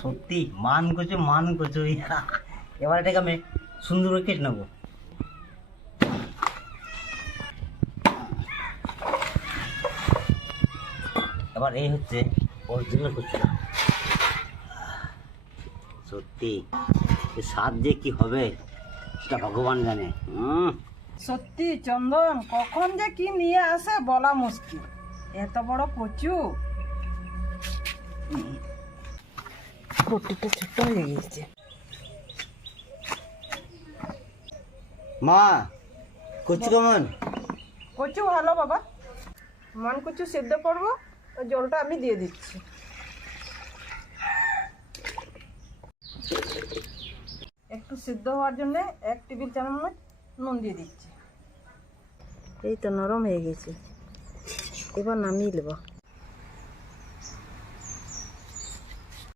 সত্যি মান করছো এবার এটাকে আমি সুন্দর করে কেটে নেবো। এবার এই হচ্ছে অরিজিনাল কচুটা। সত্যি এর স্বাদ যে কি হবে সেটা ভগবান জানে। সত্যি চন্দন, কখন যে কি নিয়ে আসে বলা মুশকিল। এত বড় কচু, বটিটা ছোট হয়ে গেছে। মা, কচু কেমন? কচু ভালো বাবা। মান কচু সেদ্ধ করবো, ওই জলটা আমি দিয়ে দিচ্ছি। একটু সিদ্ধ হওয়ার জন্য 1 টেবিল চামচ নুন দিয়ে দিচ্ছি। এই তো নরম হয়ে গেছে, এবার নামিয়ে নেব।